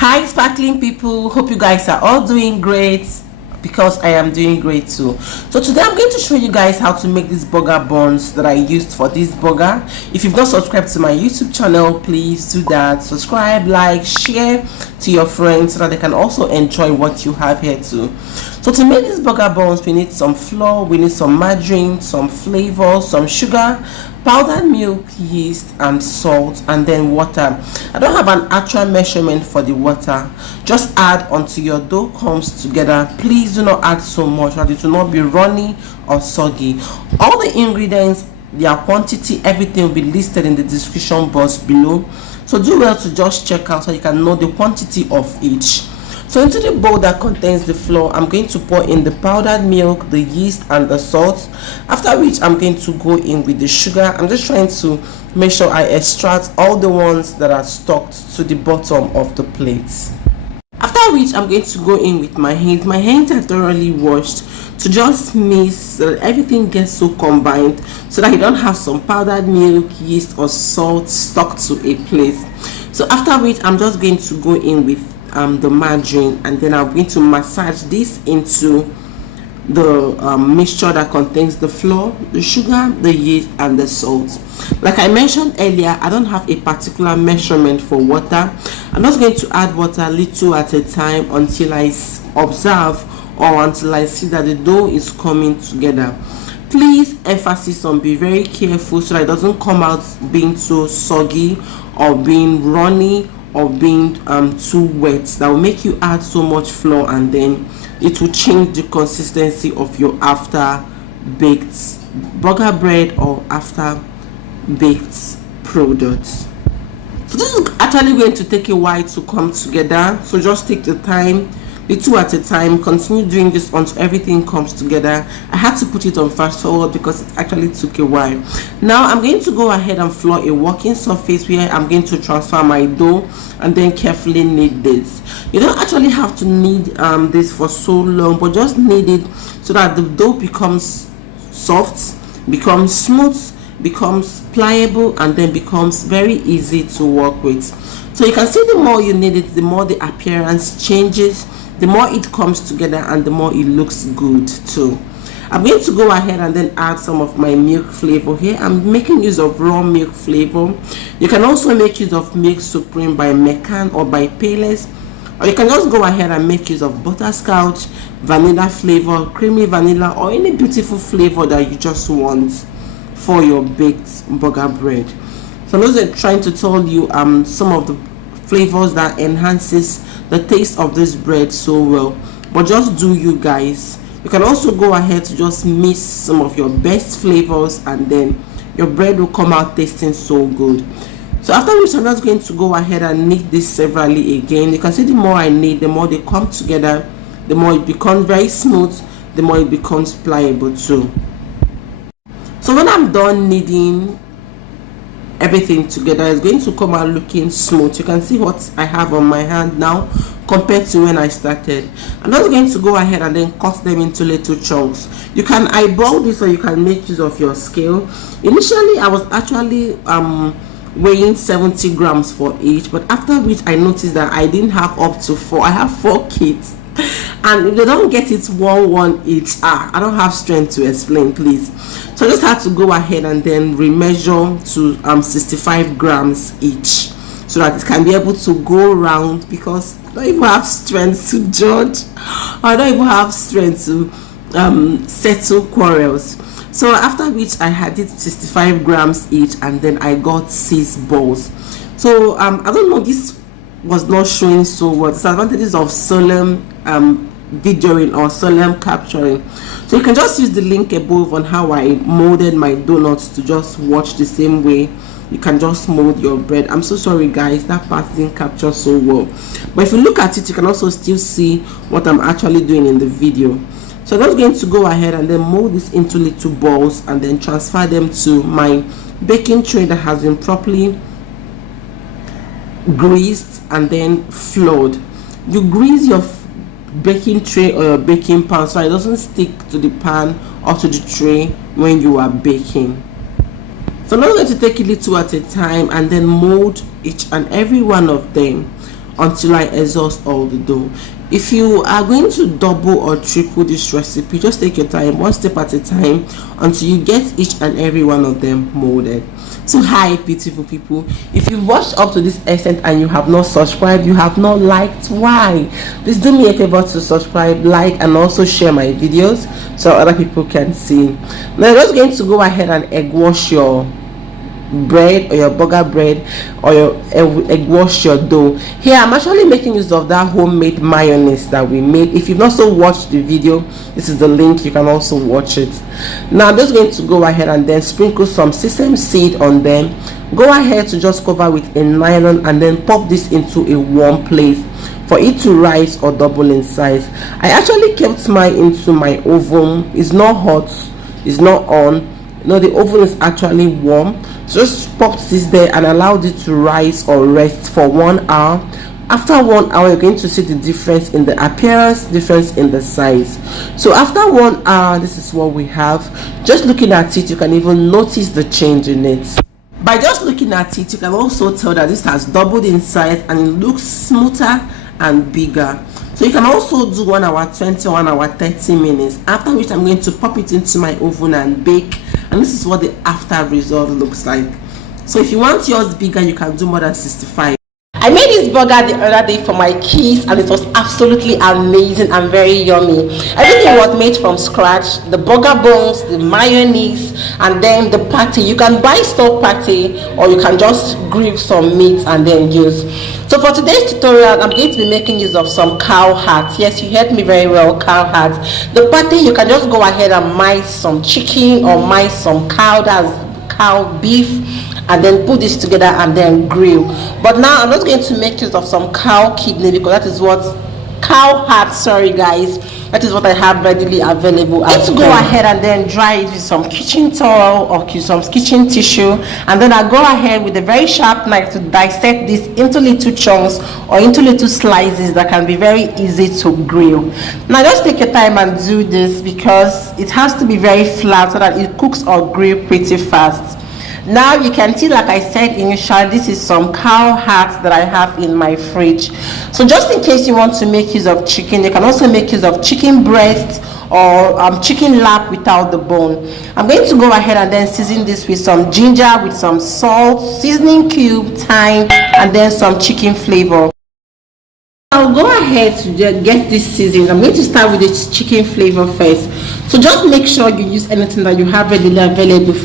Hi sparkling people, hope you guys are all doing great, because I am doing great too. So today I'm going to show you guys how to make these burger buns that I used for this burger. If you've not subscribed to my YouTube channel, please do that. Subscribe, like, share to your friends so that they can also enjoy what you have here too. So to make these burger buns, we need some flour, we need some margarine, some flavor, some sugar, powdered milk, yeast, and salt, and then water. I don't have an actual measurement for the water. Just add until your dough comes together. Please do not add so much that it will not be runny or soggy. All the ingredients, their quantity, everything will be listed in the description box below, so do well to just check out so you can know the quantity of each. So into the bowl that contains the flour, I'm going to pour in the powdered milk, the yeast, and the salt, after which I'm going to go in with the sugar. I'm just trying to make sure I extract all the ones that are stuck to the bottom of the plate. After which I'm going to go in with my hands. My hands are thoroughly washed to just mix so that everything gets so combined, so that you don't have some powdered milk, yeast, or salt stuck to a plate. So after which I'm just going to go in with the margarine, and then I'm going to massage this into the mixture that contains the flour, the sugar, the yeast, and the salt. Like I mentioned earlier, I don't have a particular measurement for water. I'm just going to add water little at a time until I observe or until I see that the dough is coming together. Please emphasis on be very careful so that it doesn't come out being so soggy or being runny or being too wet. That will make you add so much flour, and then it will change the consistency of your after baked burger bread or after baked products. So this is actually going to take a while to come together, so just take the time, little at a time. Continue doing this until everything comes together. I had to put it on fast forward because it actually took a while. Now I'm going to go ahead and flour a working surface where I'm going to transfer my dough and then carefully knead this. You don't actually have to knead this for so long, but just knead it so that the dough becomes soft, becomes smooth, becomes pliable, and then becomes very easy to work with. So you can see the more you knead it, the more the appearance changes, the more it comes together, and the more it looks good too. I'm going to go ahead and then add some of my milk flavor here. I'm making use of raw milk flavor. You can also make use of Milk Supreme by McCann or by Payless, or you can just go ahead and make use of butterscotch, vanilla flavor, creamy vanilla, or any beautiful flavor that you just want for your baked burger bread. So I'm just trying to tell you some of the flavors that enhances the taste of this bread so well, but just do you guys. You can also go ahead to just mix some of your best flavors, and then your bread will come out tasting so good. So after which I'm just going to go ahead and knead this severally again. You can see the more I knead, the more they come together, the more it becomes very smooth, the more it becomes pliable too. So when I'm done kneading everything together, it's going to come out looking smooth. You can see what I have on my hand now compared to when I started. I'm just going to go ahead and then cut them into little chunks. You can eyeball this, or you can make use of your scale. Initially I was actually weighing 70 grams for each, but after which I noticed that I didn't have up to 4. I have 4 kids, and if they don't get it one each, I don't have strength to explain, please. So I just had to go ahead and then remeasure to 65 grams each, so that it can be able to go round, because I don't even have strength to judge, I don't even have strength to settle quarrels. So after which I had it 65 grams each, and then I got 6 balls. So I don't know, this was not showing so well. Disadvantages of solemn videoing or solemn capturing. So you can just use the link above on how I molded my donuts to just watch the same way you can just mold your bread. I'm so sorry guys, that part didn't capture so well, but if you look at it, you can also still see what I'm actually doing in the video. So I'm just going to go ahead and then mold this into little balls, and then transfer them to my baking tray that has been properly greased and then floured. You grease your baking tray or your baking pan so it doesn't stick to the pan or to the tray when you are baking. So I'm not going to take it little at a time and then mold each and every one of them until I exhaust all the dough. If you are going to double or triple this recipe, just take your time, one step at a time, until you get each and every one of them molded. So hi beautiful people, if you've watched up to this extent and you have not subscribed, you have not liked, why? Please do me a favor to subscribe, like, and also share my videos so other people can see. Now I'm just going to go ahead and egg wash your bread or your burger bread, or your egg wash your dough. Here I'm actually making use of that homemade mayonnaise that we made. If you've also watched the video, this is the link, you can also watch it. Now I'm just going to go ahead and then sprinkle some sesame seed on them. Go ahead to just cover with a nylon and then pop this into a warm place for it to rise or double in size. I actually kept mine into my oven. It's not hot, it's not on. No, the oven is actually warm. So just pop this there and allow it to rise or rest for 1 hour. After 1 hour, you're going to see the difference in the appearance, difference in the size. So after 1 hour, this is what we have. Just looking at it, you can even notice the change in it. By just looking at it, you can also tell that this has doubled in size and it looks smoother and bigger. So you can also do 1 hour 20, 1 hour 30 minutes, after which I'm going to pop it into my oven and bake. And this is what the after result looks like. So if you want yours bigger, you can do more than 65. I made this burger the other day for my kids and it was absolutely amazing and very yummy. Everything was made from scratch. The burger bones, the mayonnaise, and then the patte. You can buy stock patte or you can just grill some meat and then use. So for today's tutorial, I'm going to be making use of some cow heart. Yes, you heard me very well, cow heart. The patte, you can just go ahead and mice some chicken or mice some cow, that's cow beef, and then put this together and then grill. But now I'm not going to make use of some cow kidney because that is what cow heart, sorry guys, that is what I have readily available. Let's go ahead and then dry it with some kitchen towel or some kitchen tissue, and then I go ahead with a very sharp knife to dissect this into little chunks or into little slices that can be very easy to grill. Now just take your time and do this because it has to be very flat so that it cooks or grill pretty fast. Now you can see, like I said initially, this is some cow heart that I have in my fridge. So just in case you want to make use of chicken, you can also make use of chicken breast or chicken lap without the bone. I'm going to go ahead and then season this with some ginger, with some salt, seasoning cube, thyme, and then some chicken flavor. I'll go ahead to get this seasoned. I'm going to start with the chicken flavor first. So just make sure you use anything that you have readily available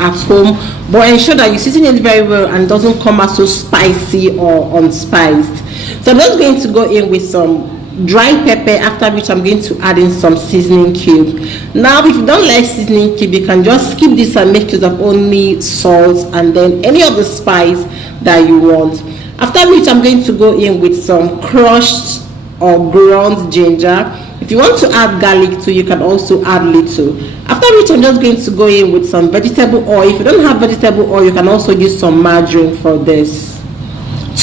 at home, but ensure that you season it very well and it doesn't come out so spicy or unspiced. So I'm just going to go in with some dry pepper, after which I'm going to add in some seasoning cube. Now if you don't like seasoning cube, you can just skip this and make use of only salt and then any of the spice that you want. After which I'm going to go in with some crushed or ground ginger. If you want to add garlic too, you can also add little. After which I'm just going to go in with some vegetable oil. If you don't have vegetable oil, you can also use some margarine for this.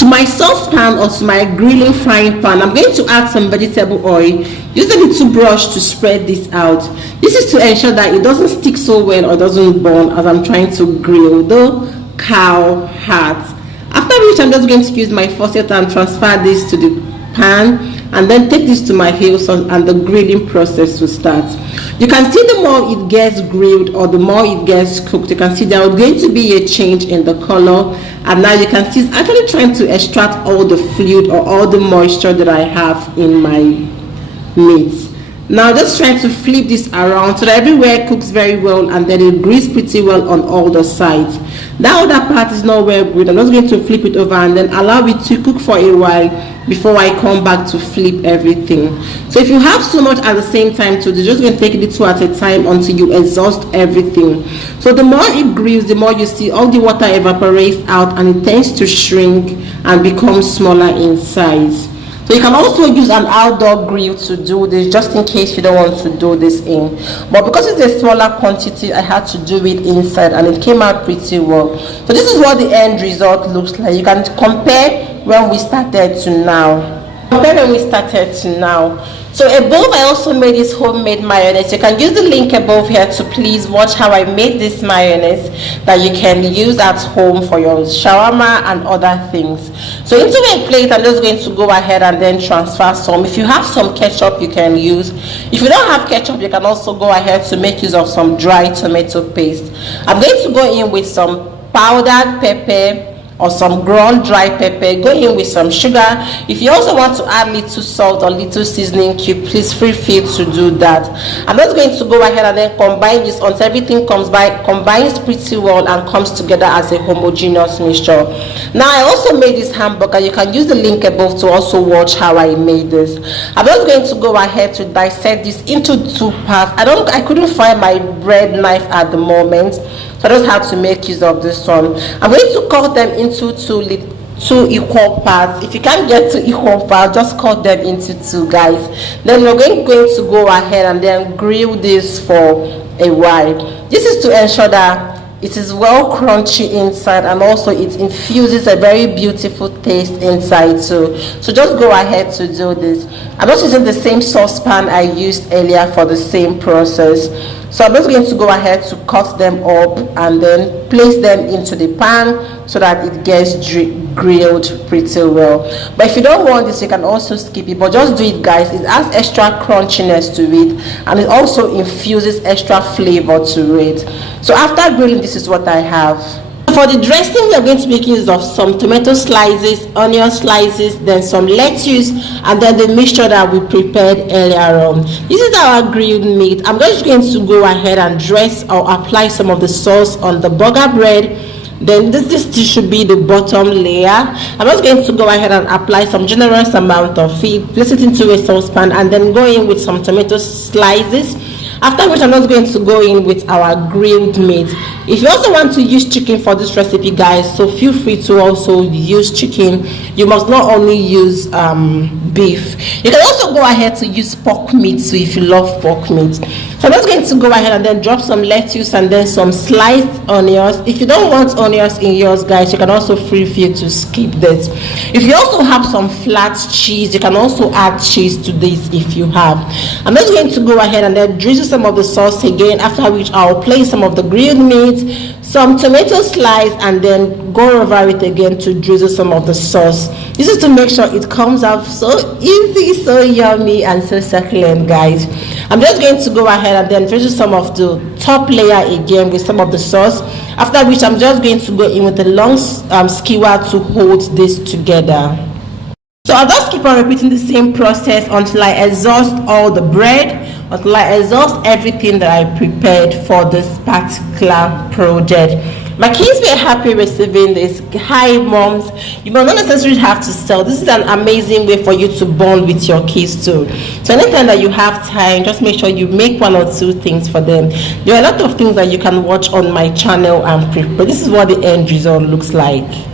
To my saucepan or to my grilling frying pan, I'm going to add some vegetable oil. Use a little brush to spread this out. This is to ensure that it doesn't stick so well or doesn't burn as I'm trying to grill the cow heart. After which I'm just going to use my faucet and transfer this to the pan and then take this to my heels and the grilling process will start. You can see the more it gets grilled or the more it gets cooked, you can see there is going to be a change in the color, and now you can see it's actually trying to extract all the fluid or all the moisture that I have in my meat. Now just trying to flip this around so that everywhere cooks very well and then it grills pretty well on all the sides. That other part is not well grilled. I'm just going to flip it over and then allow it to cook for a while before I come back to flip everything. So if you have so much at the same time too, you're just going to take it two at a time until you exhaust everything. So the more it grills, the more you see all the water evaporates out and it tends to shrink and become smaller in size. So you can also use an outdoor grill to do this, just in case you don't want to do this in. But because it's a smaller quantity, I had to do it inside and it came out pretty well. So this is what the end result looks like. You can compare when we started to now. So So above, I also made this homemade mayonnaise. You can use the link above here to please watch how I made this mayonnaise that you can use at home for your shawarma and other things. So into a plate, I'm just going to go ahead and then transfer some. If you have some ketchup, you can use. If you don't have ketchup, you can also go ahead to make use of some dry tomato paste. I'm going to go in with some powdered pepper or some ground dry pepper. Go in with some sugar. If you also want to add little salt or little seasoning cube, please feel free to do that. I'm just going to go ahead and then combine this until everything combines pretty well and comes together as a homogeneous mixture. Now I also made this hamburger. You can use the link above to also watch how I made this. I'm just going to go ahead to dissect this into two parts. I couldn't find my bread knife at the moment, so I just had to make use of this one. I'm going to cut them into two equal parts. If you can't get to equal parts, just cut them into two, guys. Then we're going to go ahead and then grill this for a while. This is to ensure that it is well crunchy inside, and also it infuses a very beautiful taste inside too. So just go ahead to do this. I'm just using the same saucepan I used earlier for the same process. So I'm just going to go ahead to cut them up and then place them into the pan so that it gets grilled pretty well. But if you don't want this, you can also skip it, but just do it, guys. It adds extra crunchiness to it, and it also infuses extra flavor to it. So after grilling, this is what I have. For the dressing, we are going to make use of some tomato slices, onion slices, then some lettuce, and then the mixture that we prepared earlier on. This is our grilled meat. I'm just going to go ahead and dress or apply some of the sauce on the burger bread. Then this should be the bottom layer. I'm just going to go ahead and apply some generous amount of it, place it into a saucepan, and then go in with some tomato slices. After which I'm just going to go in with our grilled meat. If you also want to use chicken for this recipe, guys, so feel free to also use chicken. You must not only use beef. You can also go ahead to use pork meat, so if you love pork meat. So I'm just going to go ahead and then drop some lettuce and then some sliced onions. If you don't want onions in yours, guys, you can also feel free to skip this. If you also have some flat cheese, you can also add cheese to this if you have. I'm just going to go ahead and then drizzle some of the sauce again, after which I'll place some of the grilled meat, some tomato slice, and then go over it again to drizzle some of the sauce. This is to make sure it comes out so easy, so yummy, and so succulent, guys. I'm just going to go ahead and then drizzle some of the top layer again with some of the sauce, after which I'm just going to go in with a long skewer to hold this together. So I'll just keep on repeating the same process until I exhaust all the bread, until I exhaust everything that I prepared for this particular project. My kids were happy receiving this. Hi moms, you will not necessarily have to sell. This is an amazing way for you to bond with your kids too. So anytime that you have time, just make sure you make one or two things for them. There are a lot of things that you can watch on my channel and prepare. This is what the end result looks like.